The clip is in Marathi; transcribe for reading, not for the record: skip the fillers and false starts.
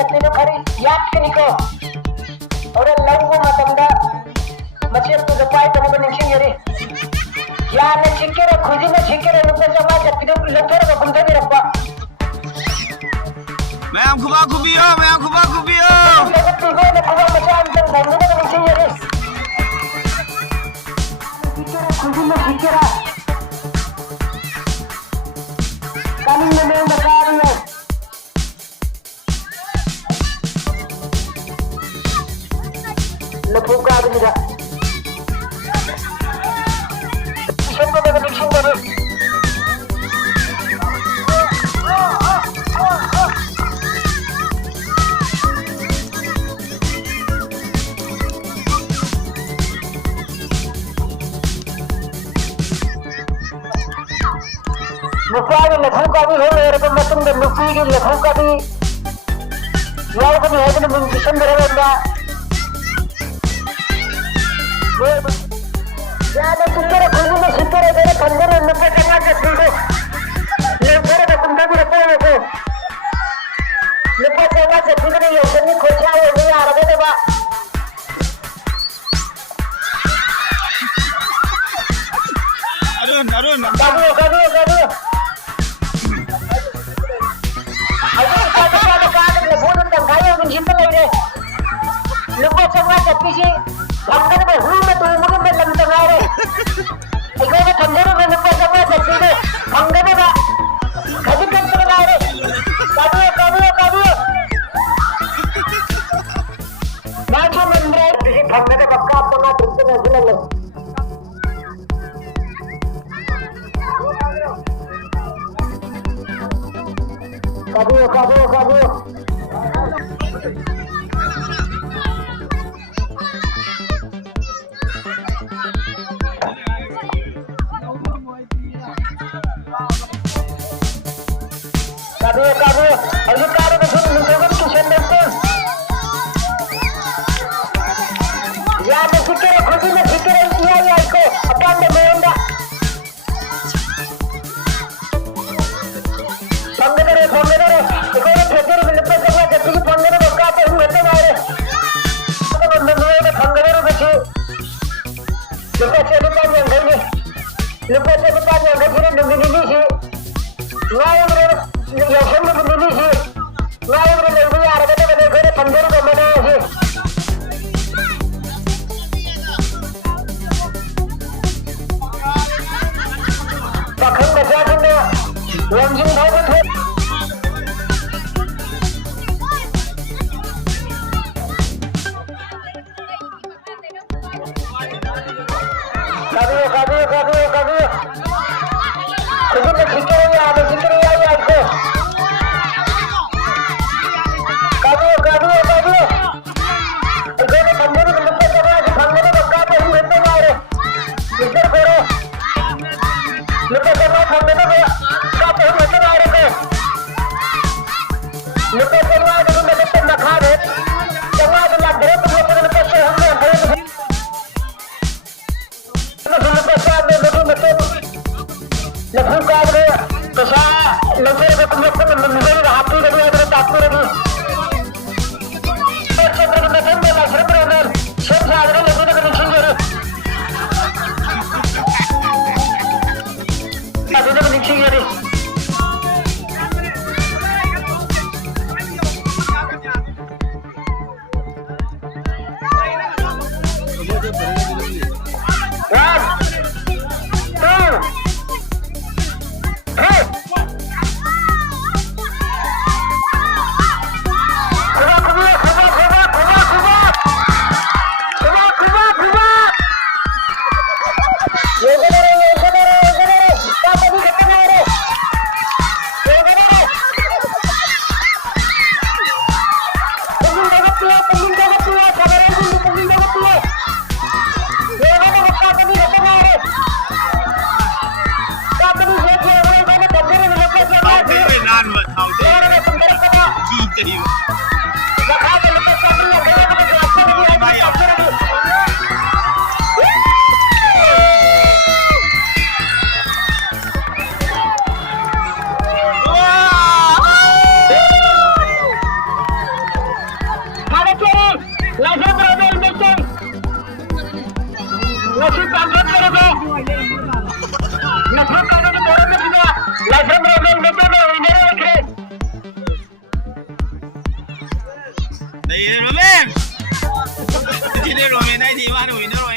ꯆꯠꯇꯣꯏꯅꯣ ꯈꯔ ꯌꯥꯠꯀꯅꯤꯀꯣ ꯍꯣꯔꯦꯟ ꯂꯧꯕ ꯃꯇꯝꯗ ꯃꯆꯦꯠꯇꯨꯗ ꯄꯥꯏꯗꯅꯕ ꯅꯤꯡꯁꯤꯡꯖꯔꯤ ꯌꯥꯅ ꯆꯤꯛꯀꯦꯔ ꯈꯨꯖꯤꯟꯅ ꯆꯤꯛꯀꯦꯔ ꯂꯨꯄꯥ 500 ꯆꯠꯄꯤꯗꯨ ꯂꯧꯊꯔꯒ ꯀꯨꯝꯊꯕꯤꯔꯛꯄ ꯃꯌꯥꯝ ꯈꯨꯕꯥꯛ ꯈꯨꯕꯤꯌꯣ ꯃꯌꯥꯝ ꯈꯨꯕꯥꯛ ꯈꯨꯕꯤꯌꯣ ꯂꯒꯠꯄꯤꯕ ꯈꯨꯕꯥꯛ ꯃꯆꯥ ꯑꯃꯇꯪ ꯊꯝꯅꯕ ꯅꯤꯡꯁꯤꯡꯖꯔꯤ ꯆꯤꯛꯀꯦꯔ ꯈꯨꯖꯤꯟꯅ ꯆꯤꯛꯀꯦꯔ कानून में बता रही है लफूका बनेगा शब्द में कनेक्शन करो नुफागे लफूका भी हो मेरे को मतुम दे नुफीगे लफूका भी यार को है कि मैं किशन मेरे बंदा यार तो तुम्हारे खुद में सिक्के तेरे खंजर में नुफे करना चाहिए को ये मेरे को तुम भी रखो को नुफा करना चाहिए नहीं है जन्नी खोचा है नहीं आ रहा है बा अरुण काबू lupa sama tapi sih bangkan be hu me tu mungkin be lam tengah re iko be thandaru be lupa sama tapi be bangkan be khadi kan tengah re kabu baca mandre sih bangkan be pakka apna tuntun ajna lo kabu Kabu, ayo taruh ke sini, nungguin kisah nonton. Ya, berfikir, kucingnya fikir iya itu, apa anda mau enggak? Panggilnya, iko yang terjadi lepas sama jadi panggilnya buka apa yang betul ada. Kalau benda mau panggilnya begitu, lepas yang gini, nungguin ini sih, yang sama begini sih, lain lebih ada beda panggil mana sih. Pakai baca dulu, langsung tahu betul. Kabu. Kucing fikir ya, ada fikir ya itu. Kabu. Ini panggil lupa sama panggil buka apa yang betul ada. Fikir koro. Lupa sama panggil buka apa yang betul ada ke. Lupa sama dengan betul nak ada. Sama dengan berat betul lupa sama ada. Lupa sama betul. लफूका बने कसा लफेर के तुम लोग को मंदिर हाथी के लिए अगर ताकू रही क्षेत्र के नजर में लफेर पर अंदर शेर साधने लोगों ने कनेक्शन करो अभी तो कनेक्शन करी Langsung berada meeting. Langsung tangkap berada. Langsung tangkap berada juga. Langsung berada meeting ini lagi. Đây Robin. Đi đây Robin đây thì ba đuổi nữa rồi.